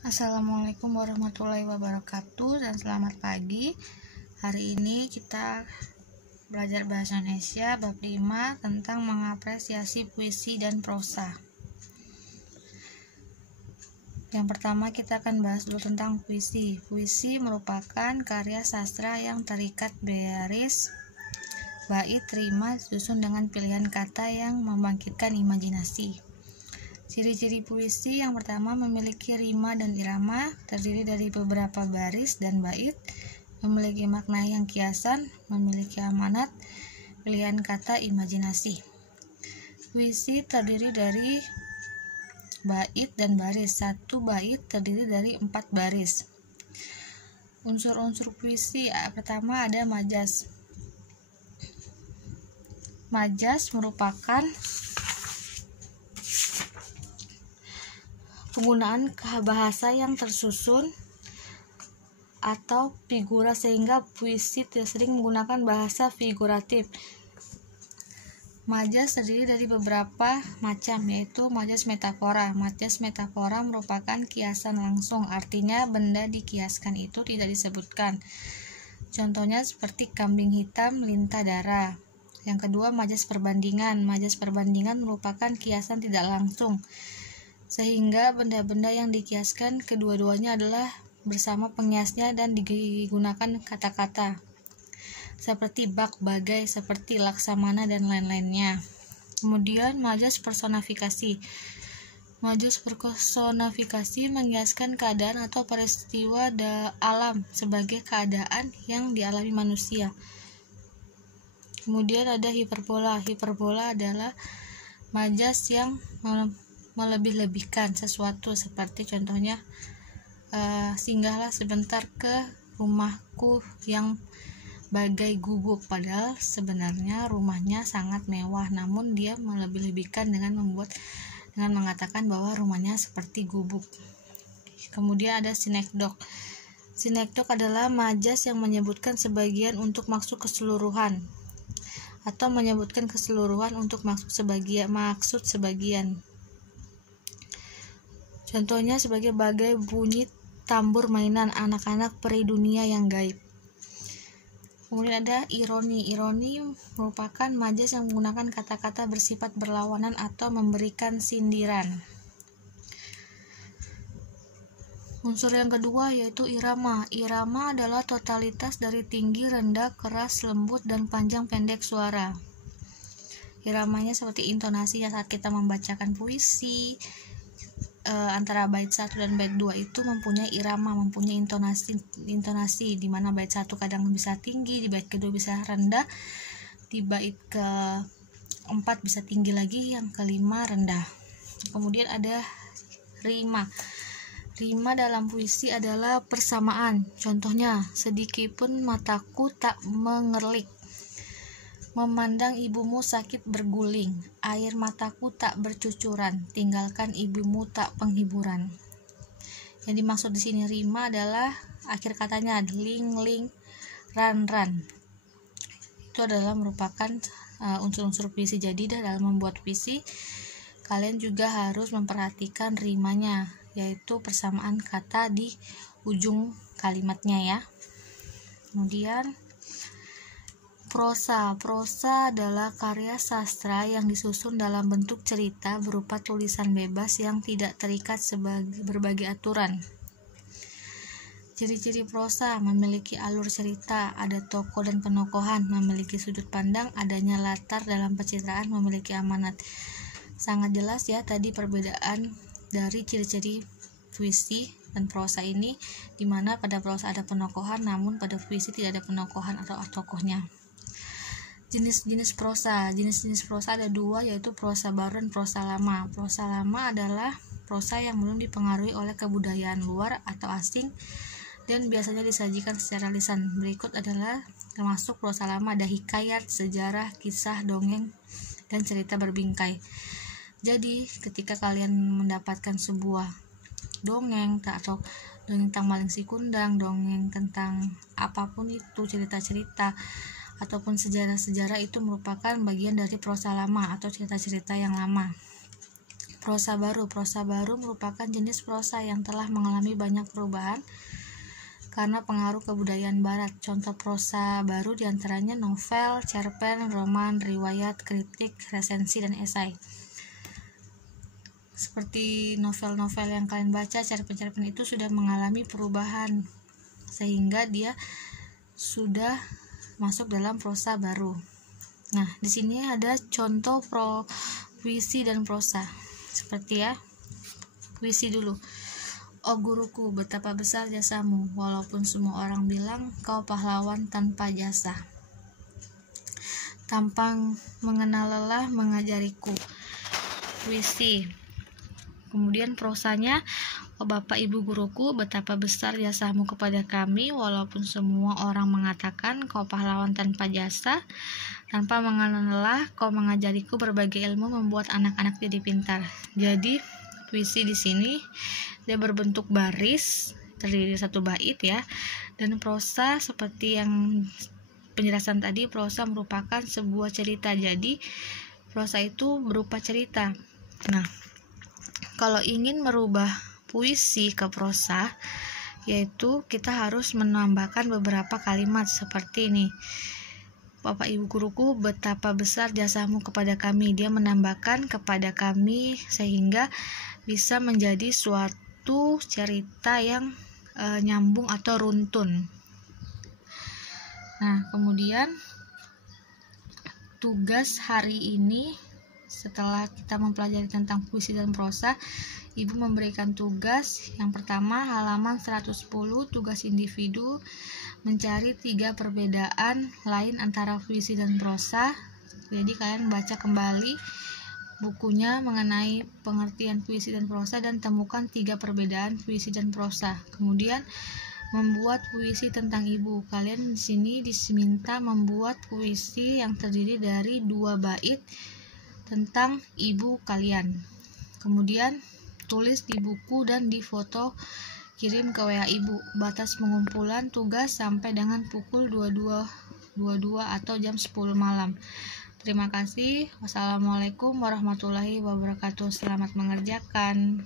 Assalamualaikum warahmatullahi wabarakatuh dan selamat pagi. Hari ini kita belajar bahasa Indonesia bab 5 tentang mengapresiasi puisi dan prosa. Yang pertama kita akan bahas dulu tentang puisi. Puisi merupakan karya sastra yang terikat baris, bait, rima disusun dengan pilihan kata yang membangkitkan imajinasi. Ciri-ciri puisi yang pertama memiliki rima dan irama, terdiri dari beberapa baris dan bait, memiliki makna yang kiasan, memiliki amanat, pilihan kata, imajinasi. Puisi terdiri dari bait dan baris. Satu bait terdiri dari 4 baris. Unsur-unsur puisi pertama ada majas. Majas merupakan penggunaan bahasa yang tersusun atau figura, sehingga puisi sering menggunakan bahasa figuratif. Majas terdiri dari beberapa macam, yaitu majas metafora. Majas metafora merupakan kiasan langsung, artinya benda dikiaskan itu tidak disebutkan. Contohnya seperti kambing hitam lintah darah. Yang kedua, majas perbandingan. Majas perbandingan merupakan kiasan tidak langsung, sehingga benda-benda yang dikiaskan kedua-duanya adalah bersama pengiasnya dan digunakan kata-kata seperti bak, bagai, seperti laksamana, dan lain-lainnya. Kemudian majas personifikasi. Majas personifikasi mengiaskan keadaan atau peristiwa alam sebagai keadaan yang dialami manusia. Kemudian ada hiperbola. Hiperbola adalah majas yang melebih-lebihkan sesuatu, seperti contohnya singgahlah sebentar ke rumahku yang bagai gubuk, padahal sebenarnya rumahnya sangat mewah, namun dia melebih-lebihkan dengan mengatakan bahwa rumahnya seperti gubuk. Kemudian ada sinekdok. Sinekdok adalah majas yang menyebutkan sebagian untuk maksud keseluruhan, atau menyebutkan keseluruhan untuk maksud sebagian. Contohnya sebagai bagai bunyi tambur mainan anak-anak peri dunia yang gaib. Kemudian ada ironi. Ironi merupakan majas yang menggunakan kata-kata bersifat berlawanan atau memberikan sindiran. Unsur yang kedua yaitu irama. Irama adalah totalitas dari tinggi, rendah, keras, lembut, dan panjang pendek suara. Iramanya seperti intonasi saat kita membacakan puisi. Antara bait 1 dan bait 2 itu mempunyai irama, mempunyai intonasi di mana bait 1 kadang bisa tinggi, di bait kedua bisa rendah, di bait ke-4 bisa tinggi lagi, yang kelima rendah. Kemudian ada rima. Rima dalam puisi adalah persamaan. Contohnya, sedikitpun mataku tak mengerlik, memandang ibumu sakit berguling, air mataku tak bercucuran, tinggalkan ibumu tak penghiburan. Yang dimaksud di sini rima adalah akhir katanya ling ling, ran ran. Itu adalah merupakan unsur-unsur puisi. Jadi dalam membuat puisi kalian juga harus memperhatikan rimanya, yaitu persamaan kata di ujung kalimatnya ya. Kemudian prosa. Prosa adalah karya sastra yang disusun dalam bentuk cerita berupa tulisan bebas yang tidak terikat berbagai aturan. Ciri-ciri prosa: memiliki alur cerita, ada tokoh dan penokohan, memiliki sudut pandang, adanya latar dalam pencitraan, memiliki amanat. Sangat jelas ya tadi perbedaan dari ciri-ciri puisi dan prosa ini, dimana pada prosa ada penokohan, namun pada puisi tidak ada penokohan atau tokohnya. Jenis-jenis prosa. Jenis-jenis prosa ada 2, yaitu prosa baru dan prosa lama. Prosa lama adalah prosa yang belum dipengaruhi oleh kebudayaan luar atau asing dan biasanya disajikan secara lisan. Berikut adalah termasuk prosa lama, ada hikayat, sejarah, kisah, dongeng, dan cerita berbingkai. Jadi ketika kalian mendapatkan sebuah dongeng atau dongeng tentang maling si kundang, dongeng tentang apapun itu, cerita-cerita ataupun sejarah-sejarah, itu merupakan bagian dari prosa lama atau cerita-cerita yang lama. Prosa baru. Prosa baru merupakan jenis prosa yang telah mengalami banyak perubahan karena pengaruh kebudayaan barat. Contoh prosa baru diantaranya novel, cerpen, roman, riwayat, kritik, resensi, dan esai. Seperti novel-novel yang kalian baca, cerpen-cerpen itu sudah mengalami perubahan sehingga dia sudah masuk dalam prosa baru. Nah, di sini ada contoh puisi dan prosa. Seperti ya, puisi dulu. Oh guruku, betapa besar jasamu, walaupun semua orang bilang kau pahlawan tanpa jasa. Tampang mengenal lelah mengajariku. Puisi. Kemudian prosanya, oh Bapak Ibu guruku, betapa besar jasamu kepada kami, walaupun semua orang mengatakan kau pahlawan tanpa jasa. Tanpa mengenal lelah, kau mengajariku berbagai ilmu membuat anak-anak jadi pintar. Jadi puisi di sini dia berbentuk baris, terdiri dari satu bait ya. Dan prosa seperti yang penjelasan tadi, prosa merupakan sebuah cerita. Jadi prosa itu berupa cerita. Nah, kalau ingin merubah puisi ke prosa, yaitu kita harus menambahkan beberapa kalimat seperti ini. Bapak Ibu guruku, betapa besar jasamu kepada kami. Dia menambahkan kepada kami sehingga bisa menjadi suatu cerita yang nyambung atau runtun. Nah, kemudian tugas hari ini setelah kita mempelajari tentang puisi dan prosa, Ibu memberikan tugas yang pertama halaman 110, tugas individu, mencari 3 perbedaan lain antara puisi dan prosa. Jadi kalian baca kembali bukunya mengenai pengertian puisi dan prosa dan temukan 3 perbedaan puisi dan prosa. Kemudian membuat puisi tentang ibu. Kalian di sini diminta membuat puisi yang terdiri dari 2 bait tentang ibu kalian. Kemudian tulis di buku dan di foto, kirim ke WA ibu. Batas pengumpulan tugas sampai dengan pukul 22 atau jam 10 malam. Terima kasih. Wassalamualaikum warahmatullahi wabarakatuh. Selamat mengerjakan.